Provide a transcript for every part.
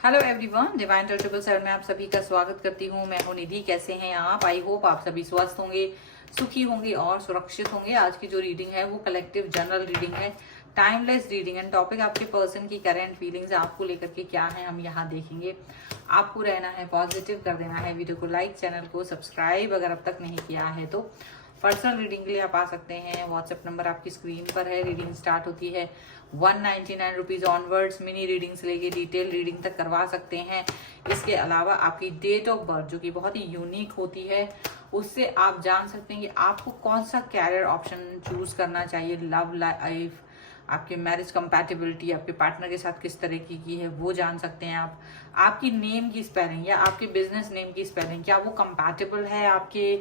Hello everyone, divine triple seven में आप सभी का स्वागत करती हूँ। मैं हूँ निधि। कैसे हैं आप? आई होप आप सभी स्वस्थ होंगे, सुखी होंगे और सुरक्षित होंगे। आज की जो रीडिंग है वो कलेक्टिव जनरल रीडिंग है, टाइमलेस रीडिंग एंड टॉपिक आपके पर्सन की करंट फीलिंग्स आपको लेकर के क्या है हम यहाँ देखेंगे। आपको रहना है पॉजिटिव, कर देना है वीडियो को लाइक, चैनल को सब्सक्राइब अगर अब तक नहीं किया है तो। पर्सनल रीडिंग के लिए आप आ सकते हैं। व्हाट्सएप नंबर आपकी स्क्रीन पर है। रीडिंग स्टार्ट होती है 199 रुपीज ऑनवर्ड्स। मिनी रीडिंग से लेके डिटेल रीडिंग तक करवा सकते हैं। इसके अलावा आपकी डेट ऑफ बर्थ जो कि बहुत ही यूनिक होती है, उससे आप जान सकते हैं कि आपको कौन सा कैरियर ऑप्शन चूज करना चाहिए। लव लाइफ, आपके मैरिज कंपैटिबिलिटी, आपके पार्टनर के साथ किस तरह की है वो जान सकते हैं आप। आपकी नेम की स्पेलिंग या आपके बिजनेस नेम की स्पेलिंग, क्या वो कंपैटिबल है आपके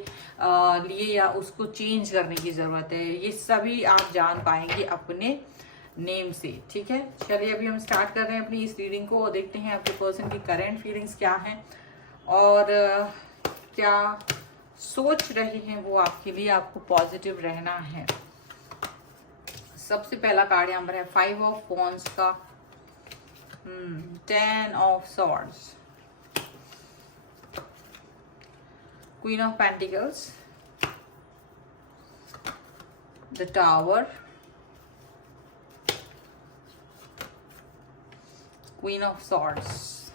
लिए या उसको चेंज करने की जरूरत है, ये सभी आप जान पाएंगे अपने नेम से। ठीक है, चलिए अभी हम स्टार्ट कर रहे हैं अपनी इस रीडिंग को और देखते हैं आपके पर्सन की करंट फीलिंग्स क्या हैं और क्या सोच रहे हैं वो आपके लिए। आपको पॉजिटिव रहना है। सबसे पहला कार्ड यहाँ पर है 5 ऑफ वॉन्ड्स का, 10 of swords, queen of pentacles, the tower, queen of swords,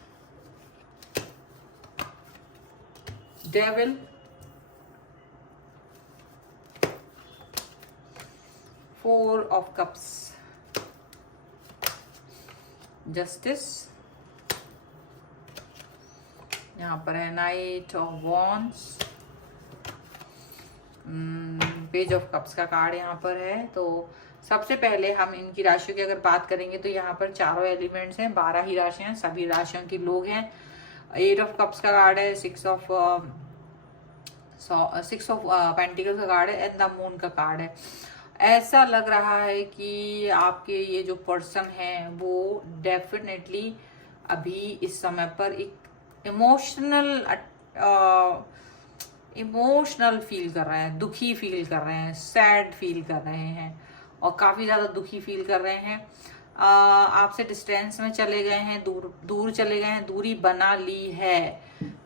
devil, 4 of cups, justice, यहाँ पर है night of wands, page of cups का कार्ड यहाँ पर है। तो सबसे पहले हम इनकी राशियों की अगर बात करेंगे तो यहाँ पर चारों एलिमेंट्स हैं, 12 ही राशियां, सभी राशियों के लोग हैं। 8 ऑफ कप्स का कार्ड है, 6 ऑफ पेंटिकल का कार्ड है एंड द मून का कार्ड है। ऐसा लग रहा है कि आपके ये जो पर्सन है वो डेफिनेटली अभी इस समय पर एक इमोशनल फील कर रहे हैं, दुखी फील कर रहे हैं, सैड फील कर रहे हैं और काफी ज्यादा दुखी फील कर रहे हैं। आपसे डिस्टेंस में चले गए हैं, दूर चले गए हैं, दूरी बना ली है।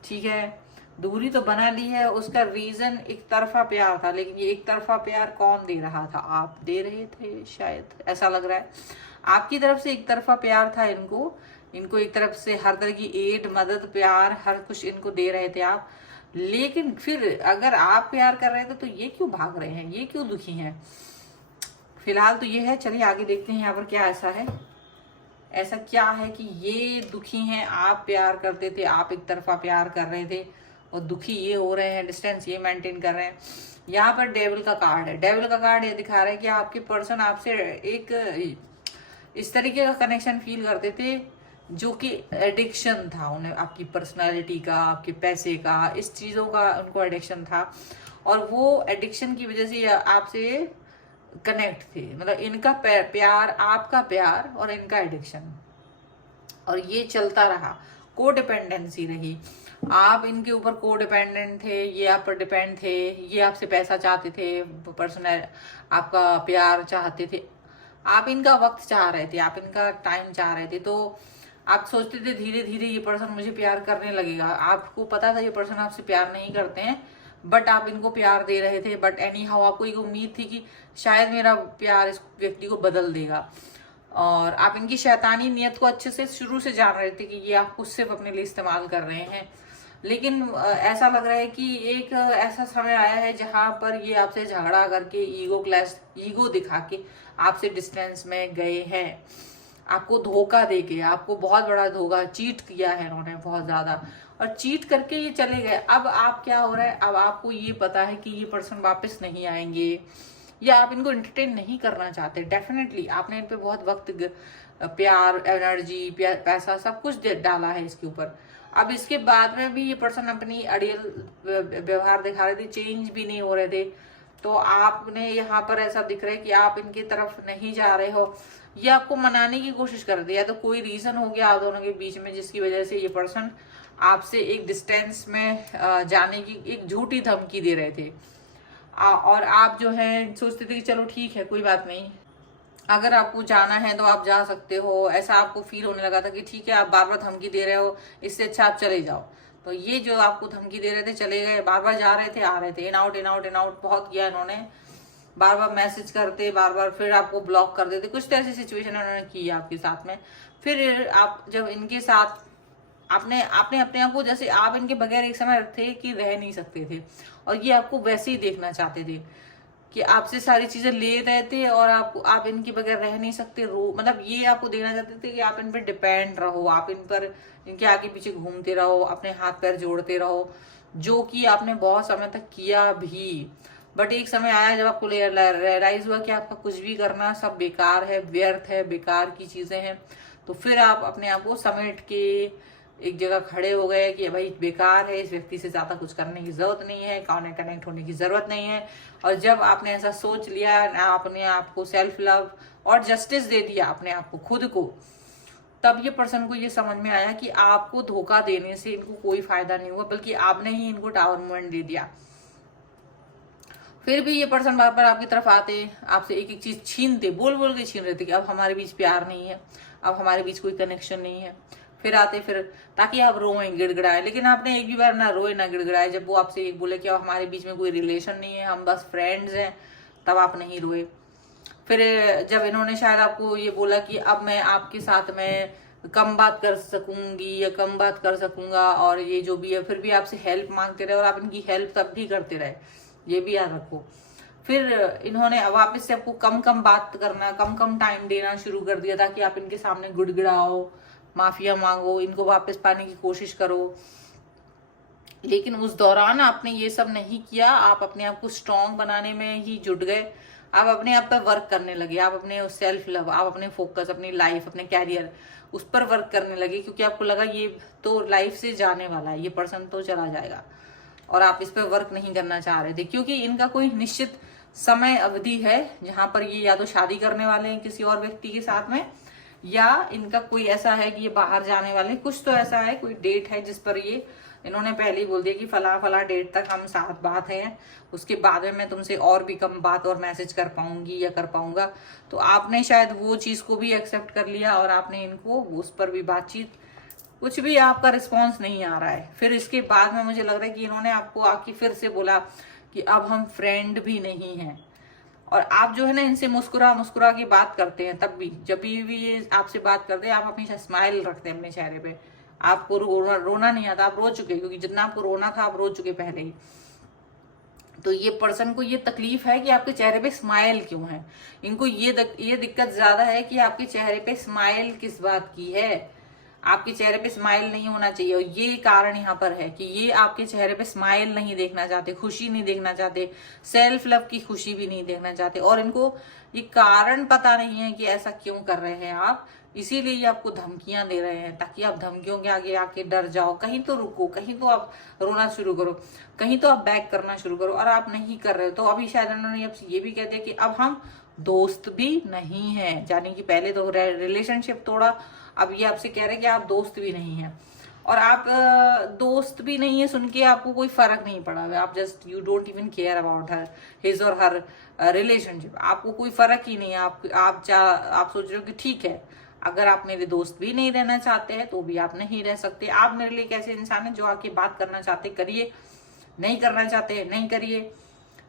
ठीक है, दूरी तो बना ली है। उसका रीजन एक तरफा प्यार था, लेकिन ये एक तरफा प्यार कौन दे रहा था? आप दे रहे थे शायद, ऐसा लग रहा है। आपकी तरफ से एक तरफा प्यार था इनको एक तरफ से हर तरह की एड, मदद, प्यार, हर कुछ इनको दे रहे थे आप। लेकिन फिर अगर आप प्यार कर रहे थे तो ये क्यों भाग रहे हैं, ये क्यों दुखी हैं? फिलहाल तो ये है। चलिए आगे देखते हैं यहाँ पर क्या ऐसा है। ऐसा क्या है कि ये दुखी हैं? आप प्यार करते थे, आप एक तरफा प्यार कर रहे थे और दुखी ये हो रहे हैं, डिस्टेंस ये मेंटेन कर रहे हैं। यहाँ पर डेविल का कार्ड है। डेविल का कार्ड ये दिखा रहा है कि आपके पर्सन आपसे एक इस तरीके का कनेक्शन फील करते थे जो कि एडिक्शन था उन्हें, आपकी पर्सनालिटी का, आपके पैसे का, इस चीजों का उनको एडिक्शन था और वो एडिक्शन की वजह से आपसे कनेक्ट थे। मतलब इनका प्यार, आपका प्यार और इनका एडिक्शन, और ये चलता रहा। कोडिपेंडेंसी रही, आप इनके ऊपर कोडिपेंडेंट थे, ये आप पर डिपेंड थे, ये आपसे पैसा चाहते थे, पर्सनल आपका प्यार चाहते थे, आप इनका वक्त चाह रहे थे, आप इनका टाइम चाह रहे थे। तो आप सोचते थे धीरे धीरे ये पर्सन मुझे प्यार करने लगेगा। आपको पता था ये पर्सन आपसे प्यार नहीं करते हैं, बट आप इनको प्यार दे रहे थे। बट एनी हाउ आपको एक उम्मीद थी कि शायद मेरा प्यार इस व्यक्ति को बदल देगा, और आप इनकी शैतानी नियत को अच्छे से शुरू से जान रहे थे कि ये आपको सिर्फ अपने लिए इस्तेमाल कर रहे हैं। लेकिन ऐसा लग रहा है कि एक ऐसा समय आया है जहां पर ये आपसे झगड़ा करके, ईगो दिखा के आपसे डिस्टेंस में गए हैं। आपको धोखा देके, आपको बहुत बड़ा धोखा, चीट किया है इन्होंने बहुत ज्यादा, और चीट करके ये चले गए। अब आप क्या हो रहा है, अब आपको ये पता है कि ये पर्सन वापस नहीं आएंगे या आप इनको एंटरटेन नहीं करना चाहते। डेफिनेटली आपने इन पे बहुत वक्त, प्यार, एनर्जी, पैसा सब कुछ डाला है इसके ऊपर। अब इसके बाद में भी ये पर्सन अपनी अड़ियल व्यवहार दिखा रहे थे, चेंज भी नहीं हो रहे थे। तो आपने यहाँ पर ऐसा दिख रहा है कि आप इनकी तरफ नहीं जा रहे हो, ये आपको मनाने की कोशिश कर रहे थे, या तो कोई रीजन हो गया आप दोनों के बीच में जिसकी वजह से ये पर्सन आपसे एक डिस्टेंस में जाने की एक झूठी धमकी दे रहे थे। और आप जो है सोचते थे कि चलो ठीक है कोई बात नहीं, अगर आपको जाना है तो आप जा सकते हो, ऐसा आपको फील होने लगा था कि ठीक है आप बार बार धमकी दे रहे हो, इससे अच्छा आप चले जाओ। तो ये जो आपको धमकी दे रहे थे, चले गए, बार बार जा रहे थे, आ रहे थे, in out in out in out बहुत किया इन्होंने, बार बार मैसेज करते, बार बार फिर आपको ब्लॉक कर देते, कुछ तो ऐसी सिचुएशन इन्होंने की है आपके साथ में। फिर आप जब इनके साथ आपने आपने अपने आप को, जैसे आप इनके बगैर एक समय थे कि रह नहीं सकते थे, और ये आपको वैसे ही देखना चाहते थे कि आपसे सारी चीजें ले रहे थे और आप इनके बगैर रह नहीं सकते, मतलब ये आपको देखना चाहते थे कि आप इन पर डिपेंड रहो, आप इन पर, इनके आगे पीछे घूमते रहो, अपने हाथ पैर जोड़ते रहो, जो कि आपने बहुत समय तक किया भी। बट एक समय आया जब आपको रियलाइज हुआ कि आपका कुछ भी करना सब बेकार है, व्यर्थ है, बेकार की चीजें हैं, तो फिर आप अपने आप को समेट के एक जगह खड़े हो गए कि भाई बेकार है, इस व्यक्ति से ज्यादा कुछ करने की जरूरत नहीं है, कनेक्ट होने की जरूरत नहीं है। और जब आपने ऐसा सोच लिया, आपने आपको सेल्फ लव और जस्टिस दे दिया अपने आप को, खुद को, तब ये पर्सन को ये समझ में आया कि आपको धोखा देने से इनको कोई फायदा नहीं हुआ, बल्कि आपने ही इनको टावर मूवमेंट दे दिया। फिर भी ये पर्सन बार बार आपकी तरफ आते, आपसे एक एक चीज छीनते, बोल बोल के छीन रहे थे कि अब हमारे बीच प्यार नहीं है, अब हमारे बीच कोई कनेक्शन नहीं है। फिर आते, फिर ताकि आप रोएं, गिड़गिड़ाएं, लेकिन आपने एक भी बार ना रोए ना गिड़गिड़ाए। जब वो आपसे एक बोले कि अब हमारे बीच में कोई रिलेशन नहीं है, हम बस फ्रेंड्स हैं, तब आप नहीं रोए। फिर जब इन्होंने शायद आपको ये बोला कि अब मैं आपके साथ में कम बात कर सकूंगी या कम बात कर सकूंगा, और ये जो भी है, फिर भी आपसे हेल्प मांगते रहे और आप इनकी हेल्प तब भी करते रहे, ये भी याद रखो। फिर इन्होंने वापस से आपको कम कम बात करना, कम कम टाइम देना शुरू कर दिया, ताकि आप इनके सामने गुड़गुड़ाओ, माफिया मांगो, इनको वापस पाने की कोशिश करो। लेकिन उस दौरान आपने ये सब नहीं किया, आप अपने आप को स्ट्रांग बनाने में ही जुट गए। आप अपने आप पर वर्क करने लगे, आप अपने सेल्फ लव, आप अपने फोकस, अपनी लाइफ, अपने कैरियर, उस पर वर्क करने लगे, क्योंकि आपको लगा ये तो लाइफ से जाने वाला है, ये पर्सन तो चला जाएगा, और आप इस पर वर्क नहीं करना चाह रहे थे, क्योंकि इनका कोई निश्चित समय अवधि है जहां पर ये या तो शादी करने वाले हैं किसी और व्यक्ति के साथ में, या इनका कोई ऐसा है कि ये बाहर जाने वाले, कुछ तो ऐसा है, कोई डेट है जिस पर ये, इन्होंने पहले ही बोल दिया कि फला फला डेट तक हम साथ बात हैं, उसके बाद में मैं तुमसे और भी कम बात और मैसेज कर पाऊंगी या कर पाऊंगा। तो आपने शायद वो चीज को भी एक्सेप्ट कर लिया, और आपने इनको उस पर भी बातचीत, कुछ भी आपका रिस्पॉन्स नहीं आ रहा है। फिर इसके बाद में मुझे लग रहा है कि इन्होंने आपको आके फिर से बोला कि अब हम फ्रेंड भी नहीं हैं, और आप जो है ना इनसे मुस्कुरा मुस्कुरा के बात करते हैं, तब भी जब भी ये आपसे बात करते हैं आप हमेशा स्माइल रखते हैं अपने चेहरे पे, आपको रोना नहीं आता, आप रो चुके, क्योंकि जितना आपको रोना था आप रो चुके पहले ही। तो ये पर्सन को ये तकलीफ है कि आपके चेहरे पे स्माइल क्यों है, इनको ये दिक्कत ज्यादा है कि आपके चेहरे पे स्माइल किस बात की है, आपके चेहरे पे स्माइल नहीं होना चाहिए। और ये कारण यहाँ पर है कि ये आपके चेहरे पे स्माइल नहीं देखना चाहते, खुशी नहीं देखना चाहते, सेल्फ लव की खुशी भी नहीं देखना चाहते, और इनको ये कारण पता नहीं है कि ऐसा क्यों कर रहे हैं आप, इसीलिए ये आपको धमकियां दे रहे हैं, ताकि आप धमकियों के आगे आके डर जाओ, कहीं तो रुको, कहीं तो आप रोना शुरू करो, कहीं तो आप बैक करना शुरू करो, और आप नहीं कर रहे हो। तो अभी शायद उन्होंने ये भी कह दिया कि अब हम दोस्त भी नहीं है, यानी कि पहले तो रिलेशनशिप तोड़ा, अब ये आपसे कह रहे हैं कि आप दोस्त भी नहीं है। और आप दोस्त भी नहीं है सुन के आपको कोई फर्क नहीं पड़ा, आप just you don't even care about her, his और हर रिलेशनशिप, आपको कोई फर्क ही नहीं है। आप सोच रहे हो कि ठीक है, अगर आप मेरे दोस्त भी नहीं रहना चाहते हैं तो भी आप नहीं रह सकते, आप मेरे लिए कैसे इंसान है जो आके बात करना चाहते करिए, नहीं करना चाहते नहीं करिए,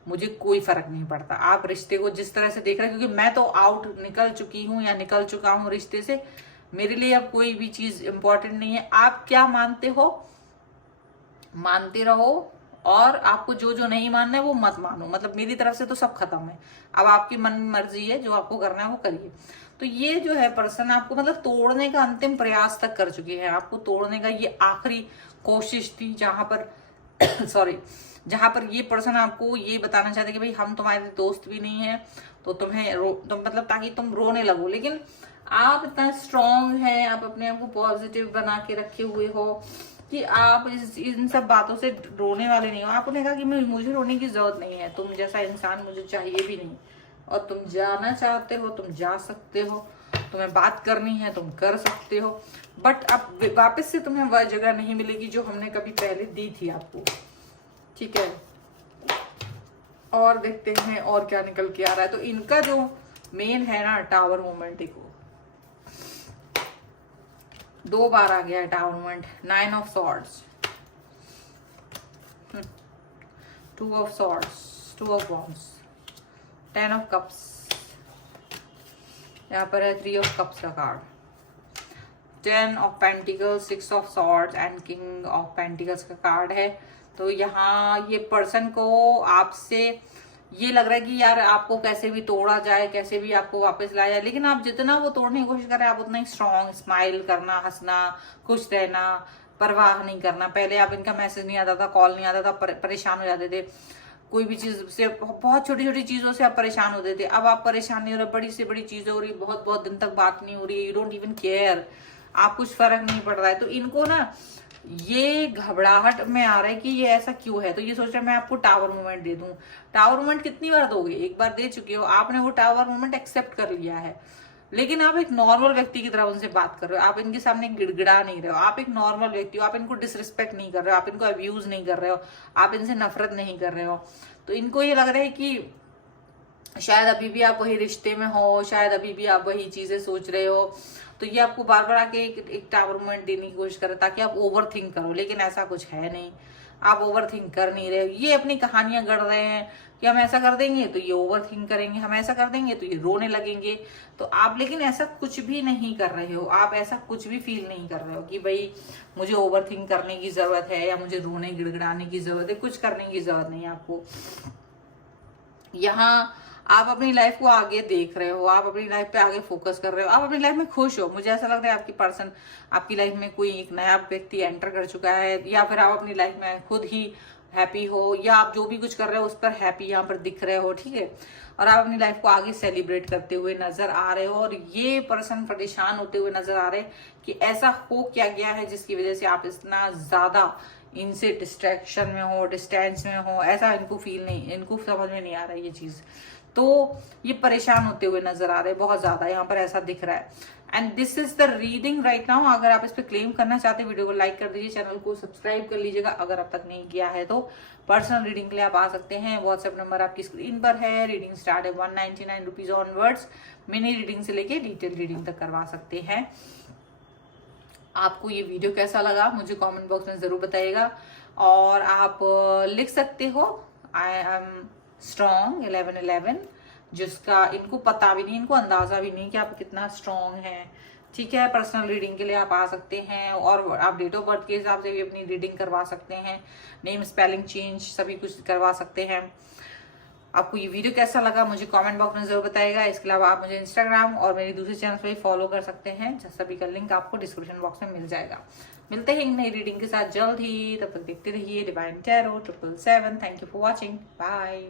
मुझे कोई फर्क नहीं पड़ता। आप रिश्ते को जिस तरह से देख रहे हैं, क्योंकि मैं तो आउट निकल चुकी हूँ या निकल चुका हूँ रिश्ते से, मेरे लिए अब कोई भी चीज इंपॉर्टेंट नहीं है। आप क्या मानते हो मानते रहो, और आपको जो जो नहीं मानना है वो मत मानो, मतलब मेरी तरफ से तो सब खत्म है, अब आपकी मन मर्जी है, जो आपको करना है वो करिए। तो ये जो है पर्सन आपको मतलब तोड़ने का अंतिम प्रयास तक कर चुके हैं, आपको तोड़ने का ये आखिरी कोशिश थी, जहां पर सॉरी जहां पर ये पर्सन आपको ये बताना चाहते कि भाई हम तुम्हारे दोस्त भी नहीं है, तो तुम्हें मतलब ताकि तुम रोने लगो। लेकिन आप इतना स्ट्रांग है, आप अपने आप को पॉजिटिव बना के रखे हुए हो कि आप इन सब बातों से रोने वाले नहीं हो। आपने कहा कि मुझे रोने की जरूरत नहीं है, तुम जैसा इंसान मुझे चाहिए भी नहीं, और तुम जाना चाहते हो तुम जा सकते हो, तुम्हें बात करनी है तुम कर सकते हो, बट अब वापस से तुम्हें वह जगह नहीं मिलेगी जो हमने कभी पहले दी थी आपको, ठीक है। और देखते हैं और क्या निकल के आ रहा है। तो इनका जो मेन है ना टावर मूवमेंट, देखो 2 बार आ गया है tower movement. 9 of swords, 2 of swords, 2 of wands, 10 of cups, यहाँ पर है 3 ऑफ कप्स का card, 10 of pentacles, 6 of swords and king of pentacles का कार्ड है। तो यहाँ ये पर्सन को आपसे ये लग रहा है कि यार आपको कैसे भी तोड़ा जाए, कैसे भी आपको वापस लाया जाए, लेकिन आप जितना वो तोड़ने की कोशिश कर रहे हैं आप उतना ही स्ट्रॉन्ग, स्माइल करना, हंसना, खुश रहना, परवाह नहीं करना। पहले आप इनका मैसेज नहीं आता था, कॉल नहीं आता था, परेशान हो जाते थे, कोई भी चीज से, बहुत छोटी छोटी चीजों से आप परेशान होते थे। अब आप परेशान नहीं हो रहे, बड़ी से बड़ी चीजें हो रही, बहुत बहुत दिन तक बात नहीं हो रही, यू डोंट इवन केयर, आप कुछ फर्क नहीं पड़ रहा है। तो इनको ना ये घबराहट में आ रहा है कि ये ऐसा क्यों है, तो ये सोच रहे हैं मैं आपको टावर मूवमेंट दे दूं। टावर मूवमेंट कितनी बार दोगे, एक बार दे चुके हो, आपने वो टावर मूवमेंट एक्सेप्ट कर लिया है, लेकिन आप एक नॉर्मल व्यक्ति की तरह उनसे बात कर रहे हो, आप इनके सामने गिड़गिड़ा नहीं रहे हो, आप एक नॉर्मल व्यक्ति हो, आप इनको डिसरिस्पेक्ट नहीं कर रहे हो, आप इनको अब्यूज नहीं कर रहे हो, आप इनसे नफरत नहीं कर रहे हो। तो इनको ये लग रहा है कि शायद अभी भी आप वही रिश्ते में हो, शायद अभी भी आप वही चीजें सोच रहे हो। तो ये आपको बार बार आके एक टावर मूवमेंट देने की कोशिश कर रहे ताकि आप ओवर थिंक करो, लेकिन ऐसा कुछ है नहीं, आप ओवर थिंक कर नहीं रहे। ये अपनी कहानियां गढ़ रहे हैं कि हम ऐसा कर देंगे तो ये ओवर थिंक करेंगे, हम ऐसा कर देंगे तो ये रोने लगेंगे। तो आप लेकिन ऐसा कुछ भी नहीं कर रहे हो, आप ऐसा कुछ भी फील नहीं कर रहे हो कि भाई मुझे ओवर थिंक करने की जरूरत है या मुझे रोने गिड़गिड़ाने की जरूरत है, कुछ करने की जरूरत नहीं है आपको। यहाँ आप अपनी लाइफ को आगे देख रहे हो, आप अपनी लाइफ पे आगे फोकस कर रहे हो, आप अपनी लाइफ में खुश हो। मुझे ऐसा लग रहा है आपकी पर्सन, आपकी लाइफ में कोई एक नया व्यक्ति एंटर कर चुका है, या फिर आप अपनी लाइफ में खुद ही हैप्पी हो, या आप जो भी कुछ कर रहे हो उस पर हैप्पी यहाँ पर दिख रहे हो, ठीक है। और आप अपनी लाइफ को आगे सेलिब्रेट करते हुए नजर आ रहे हो, और ये पर्सन परेशान होते हुए नजर आ रहे हैं कि ऐसा हो क्या गया है जिसकी वजह से आप इतना ज्यादा इनसे डिस्ट्रैक्शन में हो, डिस्टेंस में हो। ऐसा इनको फील नहीं, इनको समझ में नहीं आ रहा है ये चीज, तो ये परेशान होते हुए नजर आ रहे हैं बहुत ज्यादा, यहाँ पर ऐसा दिख रहा है। And this is the reading right now. अगर आप इस पे क्लेम करना चाहते हैं वीडियो को लाइक कर दीजिए, चैनल को सब्सक्राइब कर लीजिएगा अगर अब तक नहीं किया है। तो पर्सनल रीडिंग के लिए आप आ सकते हैं, व्हाट्सएप नंबर आपकी स्क्रीन पर है। रीडिंग स्टार्ट है 199 रुपीज ऑनवर्ड्स। मिनी रीडिंग से लेके डिटेल रीडिंग तक करवा सकते हैं। आपको ये वीडियो कैसा लगा मुझे कमेंट बॉक्स में जरूर बताइएगा, और आप लिख सकते हो आई एम स्ट्रॉन्ग 1111, जिसका इनको पता भी नहीं, इनको अंदाजा भी नहीं कि आप कितना स्ट्रॉन्ग हैं, ठीक है। पर्सनल रीडिंग के लिए आप आ सकते हैं, और आप डेट ऑफ बर्थ के हिसाब से भी अपनी रीडिंग करवा सकते हैं, नेम स्पेलिंग चेंज सभी कुछ करवा सकते हैं। आपको ये वीडियो कैसा लगा मुझे कमेंट बॉक्स में जरूर बताइएगा। इसके अलावा आप मुझे इंस्टाग्राम और मेरे दूसरे चैनल पर भी फॉलो कर सकते हैं, सभी का लिंक आपको डिस्क्रिप्शन बॉक्स में मिल जाएगा। मिलते हैं एक नई रीडिंग के साथ जल्द ही, तब तक देखते रहिए Divine Tarot 777। Thank you for watching, bye.